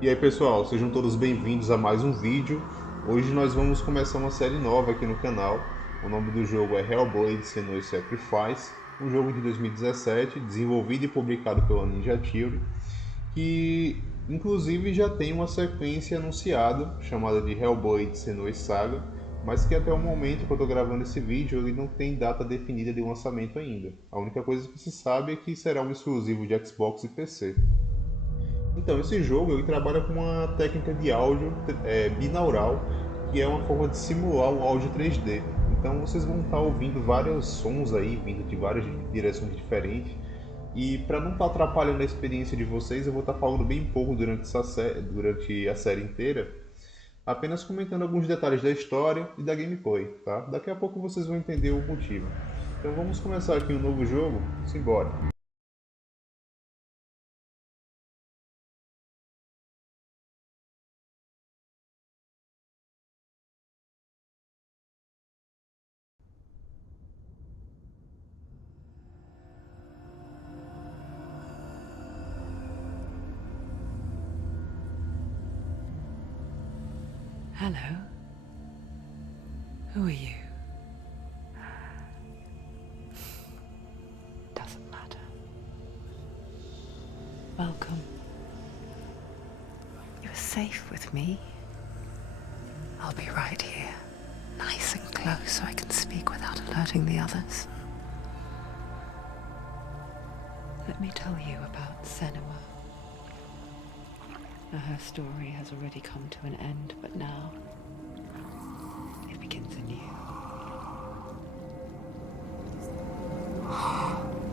E aí pessoal, sejam todos bem-vindos a mais um vídeo. Hoje nós vamos começar uma série nova aqui no canal. O nome do jogo é Hellblade, Senua, um jogo de 2017, desenvolvido e publicado pela Ninja Theory, que inclusive já tem uma sequência anunciada, chamada de Hellblade Senua Saga, mas que até o momento que eu estou gravando esse vídeo ele não tem data definida de lançamento ainda. A única coisa que se sabe é que será um exclusivo de Xbox e PC. Então, esse jogo ele trabalha com uma técnica de áudio binaural, que é uma forma de simular o áudio 3D. Então, vocês vão estar ouvindo vários sons aí, vindo de várias direções diferentes. E para não estar atrapalhando a experiência de vocês, eu vou estar falando bem pouco durante a série inteira, apenas comentando alguns detalhes da história e da gameplay, tá? Daqui a pouco vocês vão entender o motivo. Então vamos começar aqui um novo jogo, simbora! Hello. Who are you? Doesn't matter. Welcome. You're safe with me. I'll be right here, nice and close so I can speak without alerting the others. Let me tell you about Senua. Now, her story has already come to an end, but now it begins anew.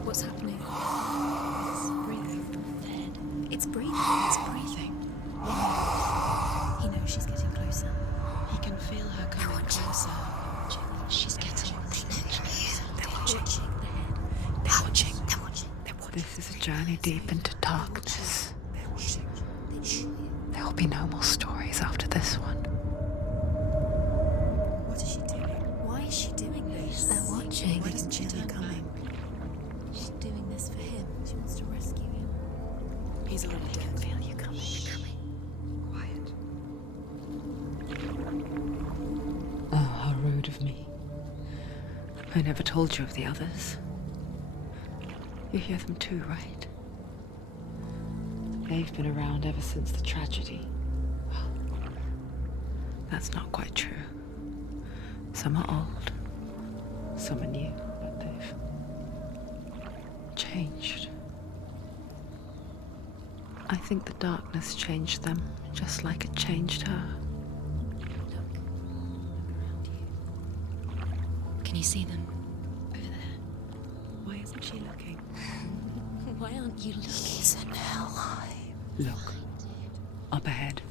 What's happening? It's breathing. Dead. It's breathing. It's breathing. He knows she's getting closer. He can feel her coming closer. She's getting closer. They're watching. The head. They're watching. They're watching. This is a journey deep into darkness. They're watching. There'll be no more stories after this one. What is she doing? Why is she doing this? They're watching. Why doesn't she turn coming? She's doing this for him. She wants to rescue him. He's already dead. I can feel you coming. Quiet. Oh, how rude of me. I never told you of the others. You hear them too, right? They've been around ever since the tragedy. Well, that's not quite true. Some are old, some are new, but they've changed. I think the darkness changed them, just like it changed her. Look around you. Can you see them? Over there. Why isn't she looking? Why aren't you looking? He's in hell. Look, up ahead.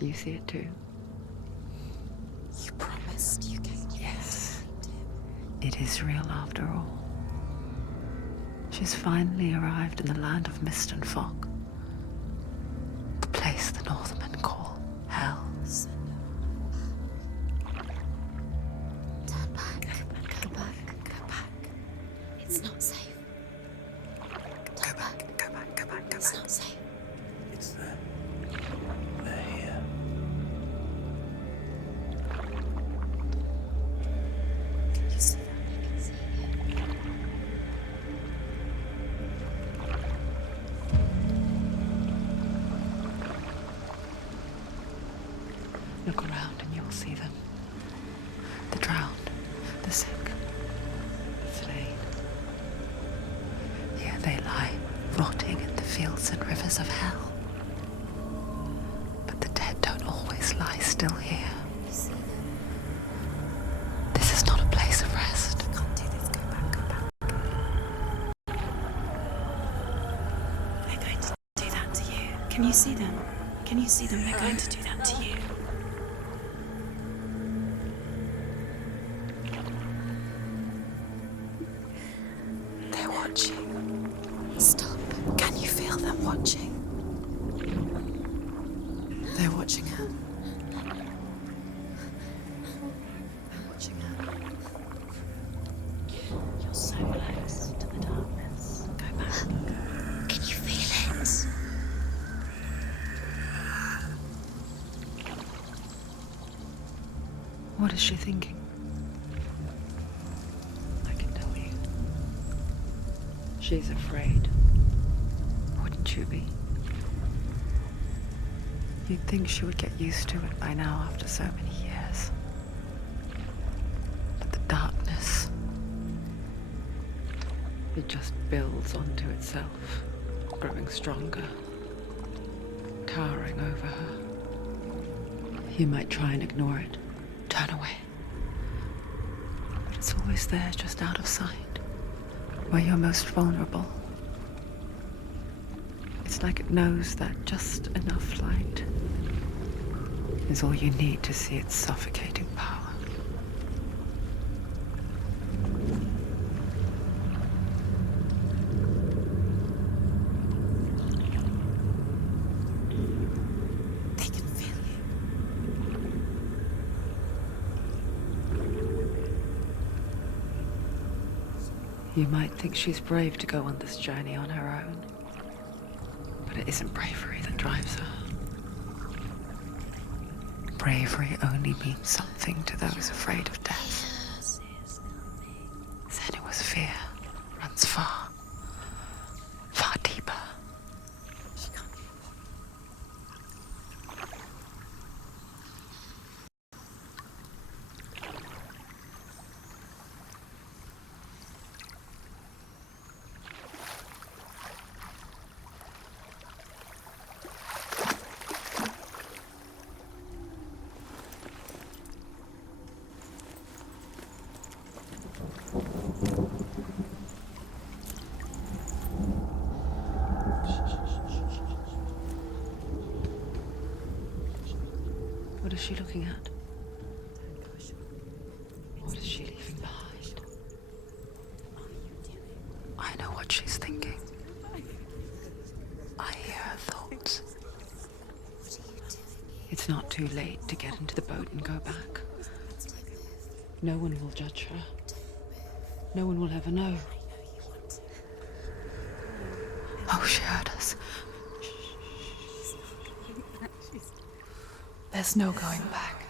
You see it too? You promised you can. Yes. It is real after all. She's finally arrived in the land of mist and fog. The place the Northmen call Hell. Turn back. Go back. Go back. It's not safe. Go back. It's not safe. It's them. They're here. You see that? I can see it. Look around and you'll see them. The drowned, the sick, the slain. Here they lie, rotting in the fields and rivers of hell. But the dead don't always lie still here. You see them? This is not a place of rest. You can't do this. Go back. Go back. They're going to do that to you. Can you see them? Can you see them? They're going to do that to you. They're watching. Stop. Can you feel them watching? They're watching her. They're watching her. You're so close to the darkness. Go back. Can you feel it? What is she thinking? I can tell you. She's afraid. Wouldn't you be? You'd think she would get used to it by now after so many years. But the darkness, it just builds onto itself, growing stronger, towering over her. You might try and ignore it, turn away. But it's always there, just out of sight, where you're most vulnerable. It's like it knows that just enough light is all you need to see its suffocating power. They can feel you. You might think she's brave to go on this journey on her own. But it isn't bravery that drives her. Bravery only means something to those afraid of death. Senua's fear runs far, far deeper. What is she looking at? What is she leaving behind? I know what she's thinking. I hear her thoughts. It's not too late to get into the boat and go back. No one will judge her. No one will ever know. Oh, she heard us. There's no going back.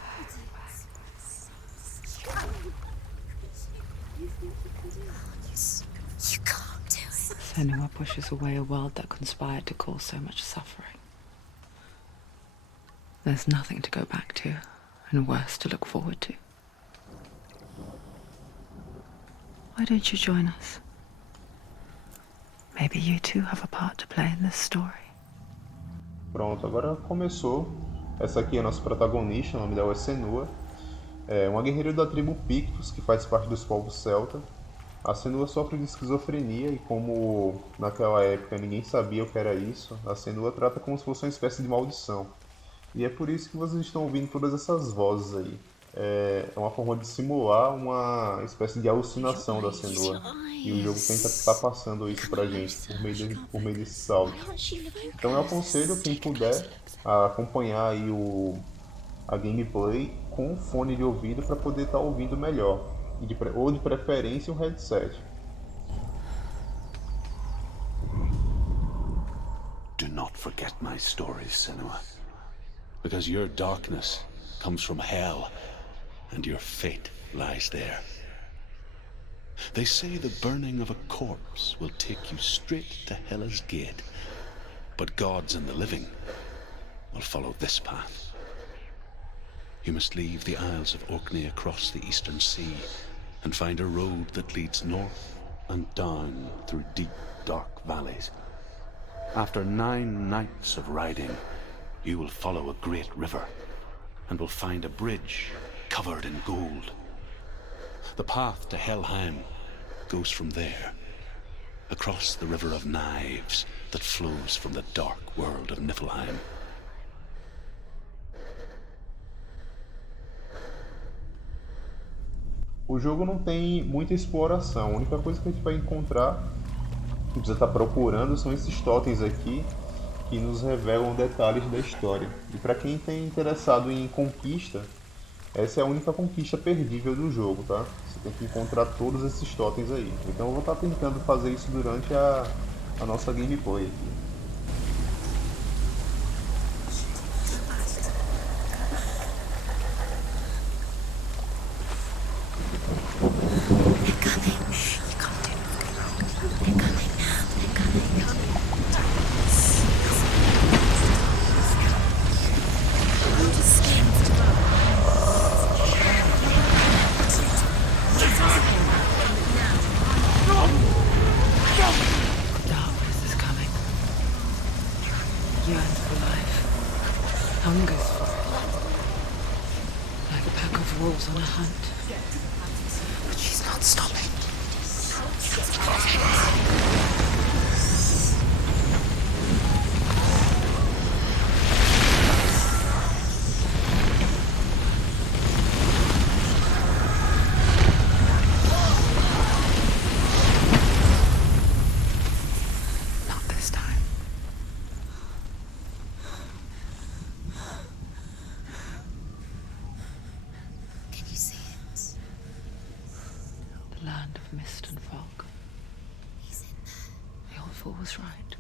You can't do it. Senua pushes away a world that conspired to cause so much suffering. There's nothing to go back to, and worse to look forward to. Why don't you join us? Maybe you too have a part to play in this story. Pronto, agora começou. Essa aqui é a nossa protagonista, o nome dela é Senua. É uma guerreira da tribo Pictos, que faz parte dos povos celta. A Senua sofre de esquizofrenia e como naquela época ninguém sabia o que era isso, a Senua trata como se fosse uma espécie de maldição. E é por isso que vocês estão ouvindo todas essas vozes aí. É uma forma de simular uma espécie de alucinação da Senua. E o jogo tenta estar passando isso pra gente por meio desses áudios. Então eu aconselho quem puder a acompanhar aí a gameplay com fone de ouvido para poder estar ouvindo melhor. Ou de preferência um headset. Do not forget my stories, Senua. Because your darkness comes from hell, and your fate lies there. They say the burning of a corpse will take you straight to Hela's gate, but gods and the living will follow this path. You must leave the Isles of Orkney across the eastern sea and find a road that leads north and down through deep, dark valleys. After 9 nights of riding, you will follow a great river and will find a bridge covered in gold. The path to Helheim goes from there, across the river of knives that flows from the dark world of Niflheim. O jogo não tem muita exploração, a única coisa que a gente vai encontrar, que precisa estar procurando, são esses totens aqui, que nos revelam detalhes da história. E para quem tem interessado em conquista, essa é a única conquista perdível do jogo, tá? Você tem que encontrar todos esses totens aí. Então eu vou estar tentando fazer isso durante a nossa gameplay aqui. yearns for life, hungers for it, like a pack of wolves on a hunt. But she's not stopping. Land of mist and fog. The old fool was right.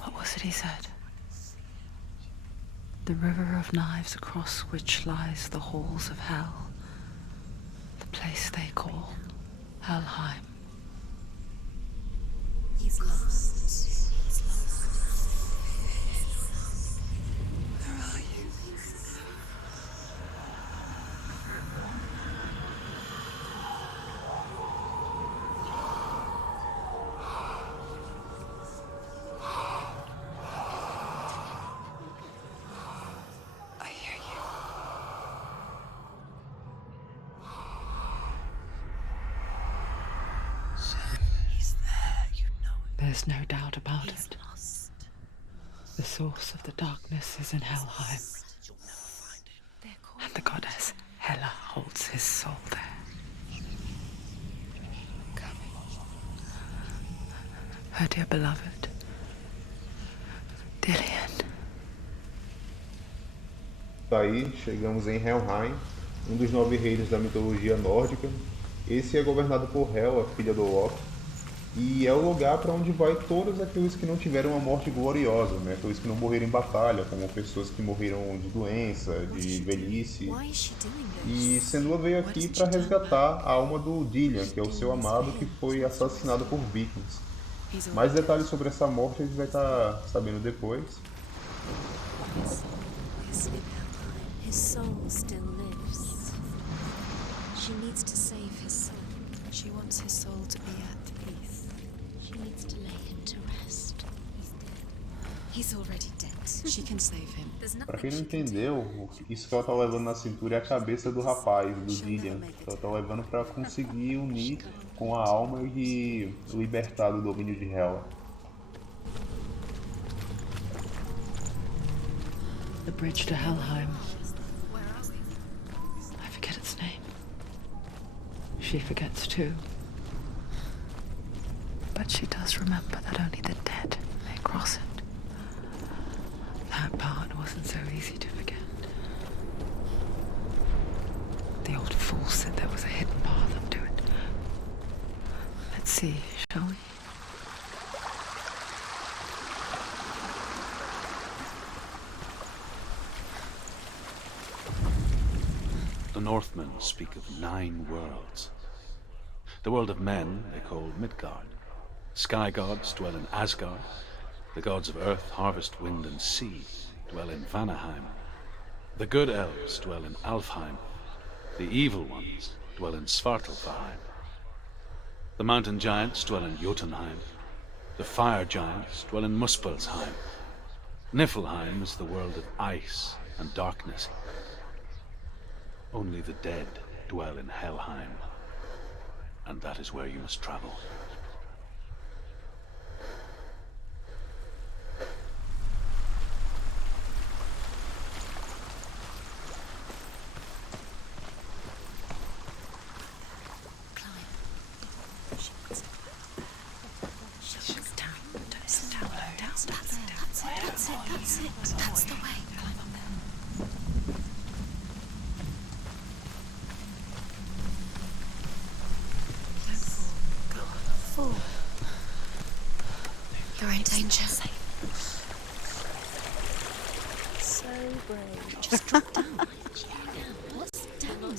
What was it he said? The river of knives across which lies the halls of hell. The place they call Helheim. He's lost. He's lost. Where are you? There's no doubt about it. The source of the darkness is in Helheim. And the goddess Hela holds his soul there. Her dear beloved, Dillian. Daí chegamos em Helheim, dos 9 reinos da mitologia nórdica. Esse é governado por Hel, a filha do Loki. E é o lugar para onde vai todos aqueles que não tiveram uma morte gloriosa, né? Aqueles que não morreram em batalha, como pessoas que morreram de doença, de velhice. E Senua veio aqui para resgatar a alma do Dillian, que é o seu amado que foi assassinado por vikings. Mais detalhes sobre essa morte a gente vai estar sabendo depois. His soul still lives. She needs to save his soul. She wants his soul to be at peace. She needs to lay him to rest. He's already dead. She can save him. Pra quem não entendeu, isso que ela tá levando na cintura é a cabeça do rapaz, do Dillian. Ela tá levando pra conseguir unir com a alma e libertar do domínio de Hela. The bridge to Helheim. I forget its name. She forgets too. But she does remember that only the dead may cross it. That part wasn't so easy to forget. The old fool said there was a hidden path up to it. Let's see, shall we? The Northmen speak of 9 worlds. The world of men they call Midgard. Sky gods dwell in Asgard. The gods of earth, harvest, wind, and sea dwell in Vanaheim. The good elves dwell in Alfheim. The evil ones dwell in Svartalfheim. The mountain giants dwell in Jotunheim. The fire giants dwell in Muspelheim. Niflheim is the world of ice and darkness. Only the dead dwell in Helheim, and that is where you must travel. That's the way. Fool. You're in danger. So brave. Just drop down. What's down?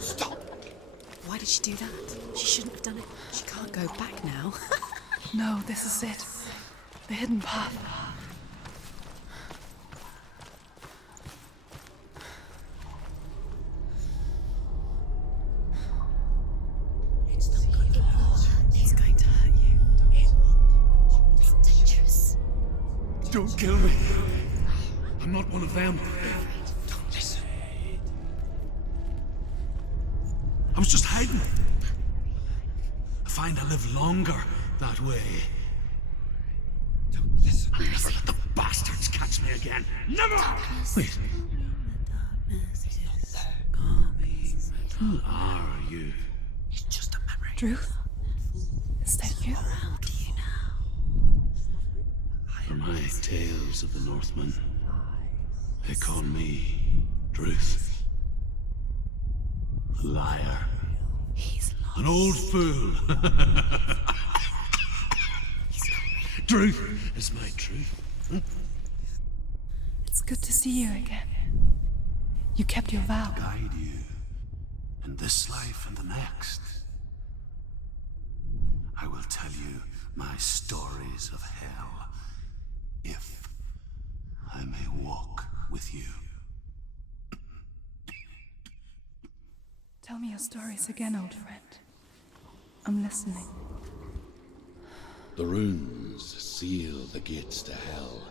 Stop. Why did she do that? She shouldn't have done it. She can't go back now. No, this is it. The hidden path. He's going to hurt you. It's dangerous. Don't kill me. I'm not one of them. Don't listen. I was just hiding. I find I live longer that way. Don't listen. I'll never let the bastards catch me again. Never! Wait. Who are you? It's just a memory. Ruth? Is that you? For my tales of the Northmen, they call me Druth. A liar. He's lost. An old fool. Druth is my truth. It's good to see you again. You kept your vow. Guide you in this life and the next. I will tell you my stories of hell, if I may walk with you. Tell me your stories again, old friend. I'm listening. The runes seal the gates to hell.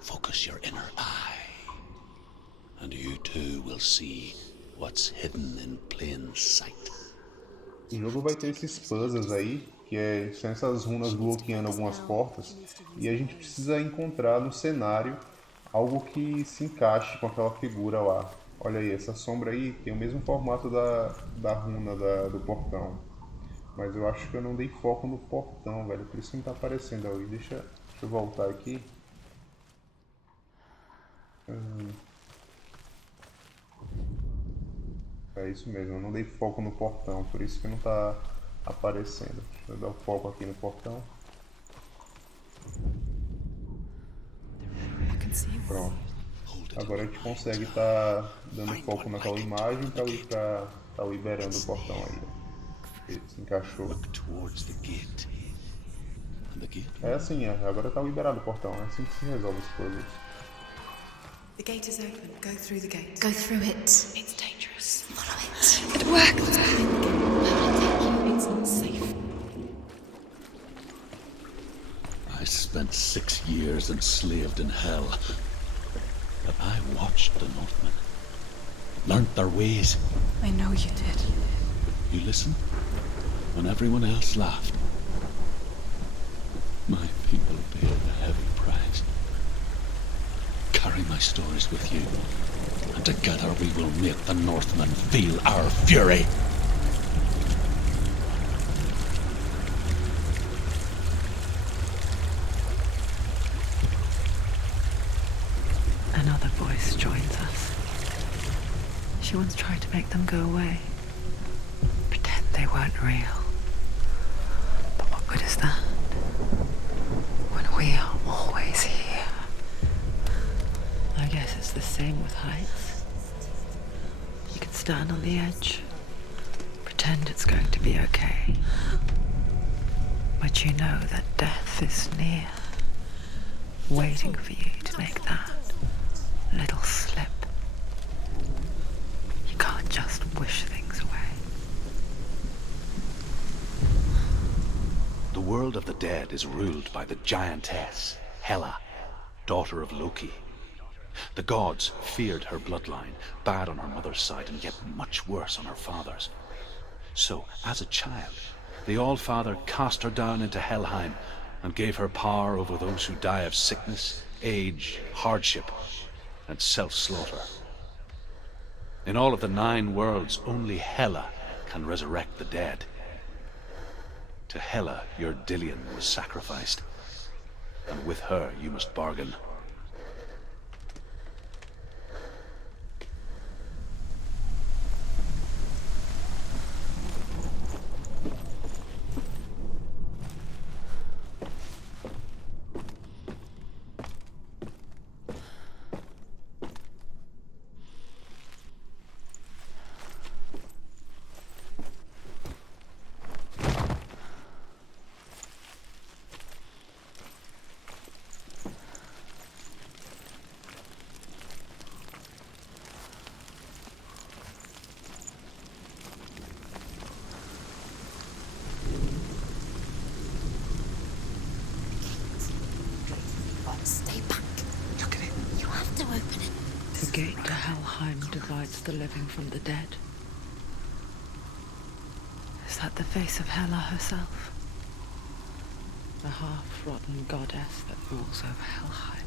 Focus your inner eye, and you too will see what's hidden in plain sight. O jogo vai ter esses puzzles aí, são essas runas bloqueando algumas portas, e a gente precisa encontrar no cenário algo que se encaixe com aquela figura lá. Olha aí, essa sombra aí tem o mesmo formato da runa do portão. Mas eu acho que eu não dei foco no portão, velho, por isso que não tá aparecendo ali. Deixa eu voltar aqui. É isso mesmo, eu não dei foco no portão, por isso que não tá aparecendo. Deixa eu dar o foco aqui no portão. Pronto. Agora a gente consegue estar dando foco naquela imagem para tá liberando o portão aí. Ele se encaixou. É assim, agora tá liberado o portão, é assim que se resolve as coisas. The gate is open. Go through the gate. Go through it. It's dangerous. Follow it. It worked! It's not safe. I spent 6 years enslaved in hell. But I watched the Northmen, learnt their ways. I know you did. You listened when everyone else laughed. My people paid a heavy price. Carry my stories with you, and together we will make the Northmen feel our fury. Another voice joins us. She once tried to make them go away. Pretend they weren't real. But what good is that? When we are always here. I guess it's the same with heights. You can stand on the edge, pretend it's going to be okay. But you know that death is near, waiting for you to make that little slip. You can't just wish things away. The world of the dead is ruled by the giantess, Hela, daughter of Loki. The gods feared her bloodline, bad on her mother's side and yet much worse on her father's. So, as a child, the All-Father cast her down into Helheim and gave her power over those who die of sickness, age, hardship, and self-slaughter. In all of the 9 worlds, only Hela can resurrect the dead. To Hela, your Dillion was sacrificed, and with her you must bargain. Stay back. Look at it. You have to open it. The gate to Helheim divides the living from the dead. Is that the face of Hela herself? The half-rotten goddess that rules over Helheim.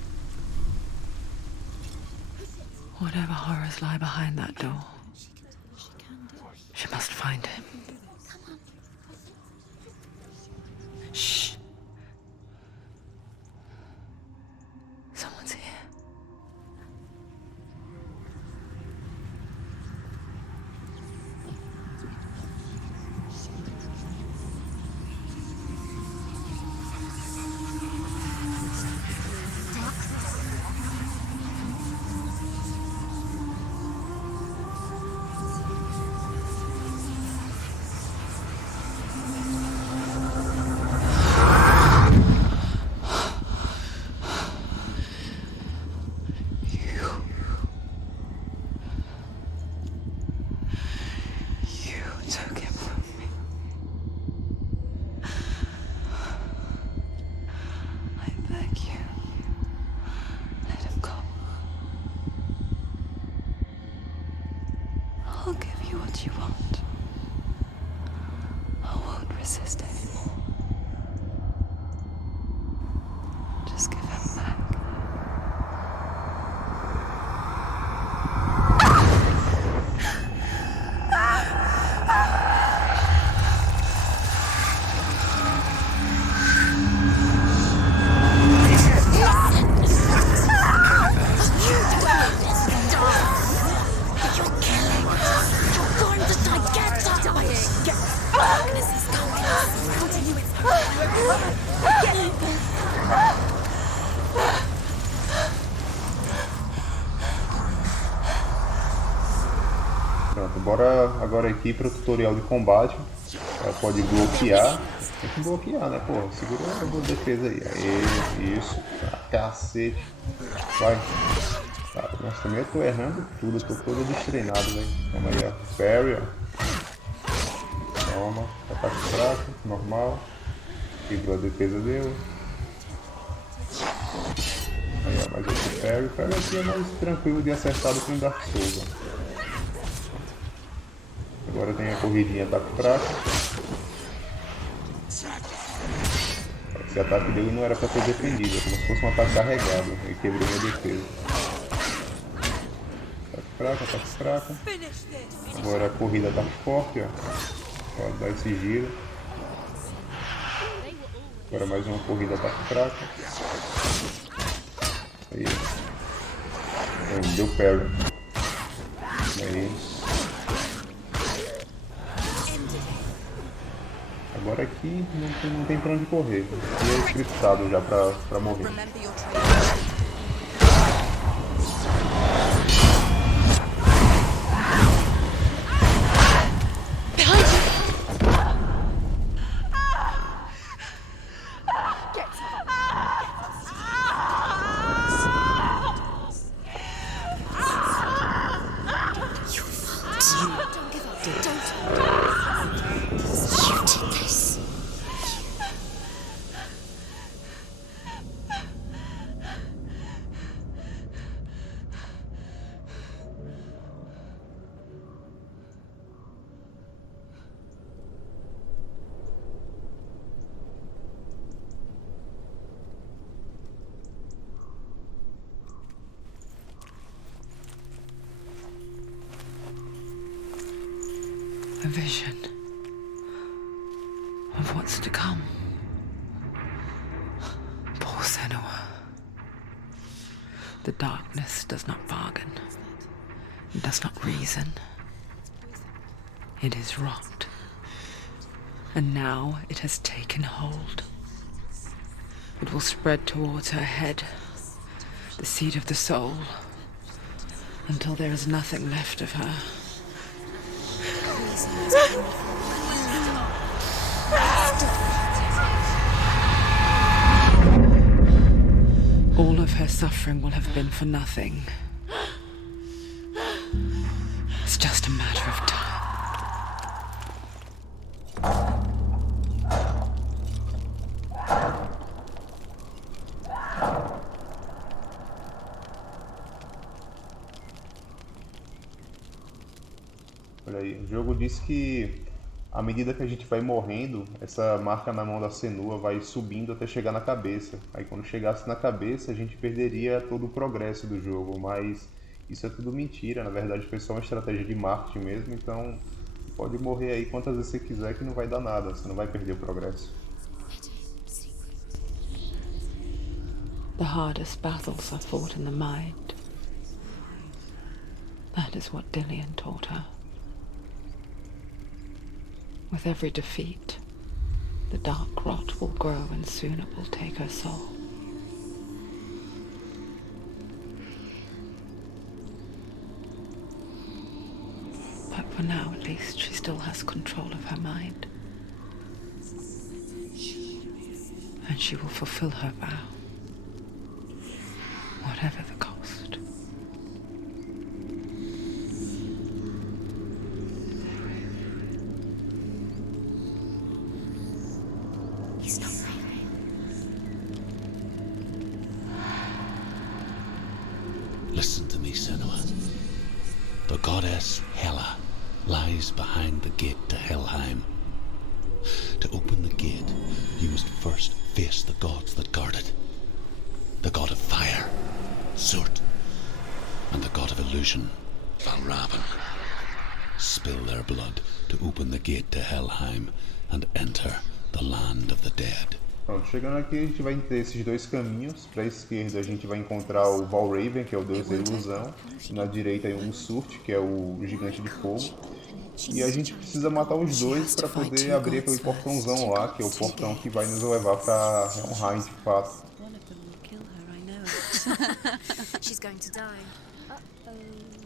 Whatever horrors lie behind that door, she must find him. Shh. Someone's here. I'll give you what you want. I won't resist anymore. Just give him back. Pronto, bora agora aqui para o tutorial de combate. Ela pode bloquear. Tem que bloquear, né, pô? Segura a boa defesa aí. Aê, isso. Cacete. Vai. Tá, nossa, também eu tô errando tudo. Eu tô todo destreinado, velho. Toma aí, ó. Parry, ó. Toma. Ataque fraco. Normal. Quebrou a defesa dele. Aí, ó. Mais outro parry. Parry aqui é mais tranquilo de acertar do que no Dark Souls, ó. Agora tem a corridinha ataque fraco. Esse ataque dele não era para ter defendido, é como se fosse um ataque carregado. Ele quebrou minha defesa. Ataque fraco. Agora a corrida ataque forte, ó. Pode dar esse giro. Agora mais uma corrida ataque fraco. Aí. Deu parry. Aí. Agora aqui não tem pra onde correr. Aqui é scriptado já pra morrer. A vision of what's to come. Poor Senua. The darkness does not bargain. It does not reason. It is rot. And now it has taken hold. It will spread towards her head, the seat of the soul, until there is nothing left of her. All of her suffering will have been for nothing. It's just a matter of time. Olha aí, o jogo diz que à medida que a gente vai morrendo, essa marca na mão da Senua vai subindo até chegar na cabeça. Aí quando chegasse na cabeça, a gente perderia todo o progresso do jogo, mas isso é tudo mentira, na verdade foi só uma estratégia de marketing mesmo, então pode morrer aí quantas vezes você quiser que não vai dar nada, você não vai perder o progresso. The hardest battles are fought in the mind. That is what Dillian taught her. With every defeat, the dark rot will grow and soon it will take her soul. But for now, at least, she still has control of her mind. And she will fulfill her vow, whatever the cost. He's not right. Listen to me, Senua. The goddess Hela lies behind the gate to Helheim. To open the gate, you must first face the gods that guard it. The god of fire, Surt, and the god of illusion, Valravan. Spill their blood to open the gate to Helheim and enter the land of the dead. Pronto, chegando aqui a gente vai ter esses dois caminhos. Para a esquerda a gente vai encontrar o Valraven, que é o deus da ilusão, e na direita aí o Surt, que é o gigante de fogo. E a gente precisa matar os dois para poder abrir aquele portãozão lá, que é o portão que vai nos levar para Helheim de fato. One of them will kill her, I know. She's going to die.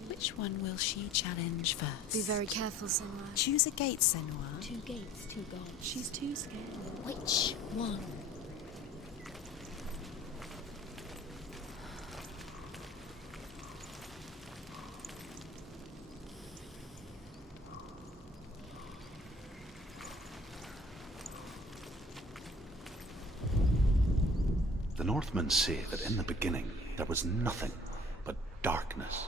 Which one will she challenge first? Be very careful, Senua. Choose a gate, Senua. 2 gates, 2 gods. She's too scared. Which One. The Northmen say that in the beginning there was nothing but darkness.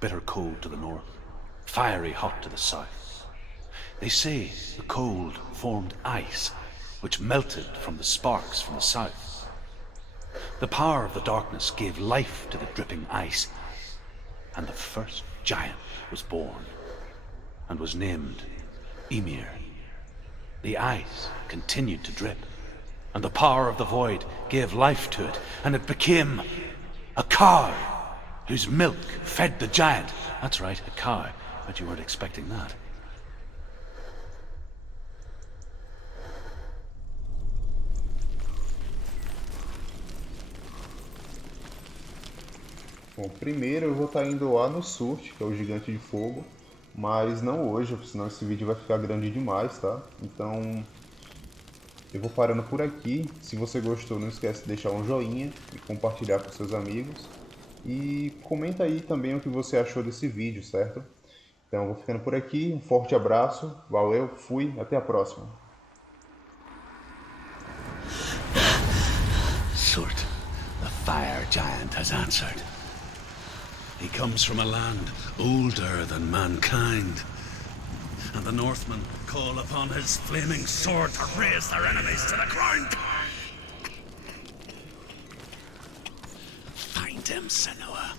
Bitter cold to the north, fiery hot to the south. They say the cold formed ice, which melted from the sparks from the south. The power of the darkness gave life to the dripping ice, and the first giant was born, and was named Ymir. The ice continued to drip, and the power of the void gave life to it, and it became a cow, whose milk fed the giant. That's right, a cow. Bet you weren't expecting that. Bom, primeiro eu vou estar indo lá no Surt, que é o gigante de fogo, mas não hoje, senão esse vídeo vai ficar grande demais, tá? Então eu vou parando por aqui. Se você gostou, não esquece de deixar um joinha e compartilhar com seus amigos. E comenta aí também o que você achou desse vídeo, certo? Então eu vou ficando por aqui, um forte abraço, valeu, fui, até a próxima. Surt, the fire giant, has answered. He comes from a land older than mankind, and the Northmen call upon his flaming sword to raise their enemies to the ground. Find him, Senua,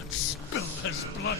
and spill his blood.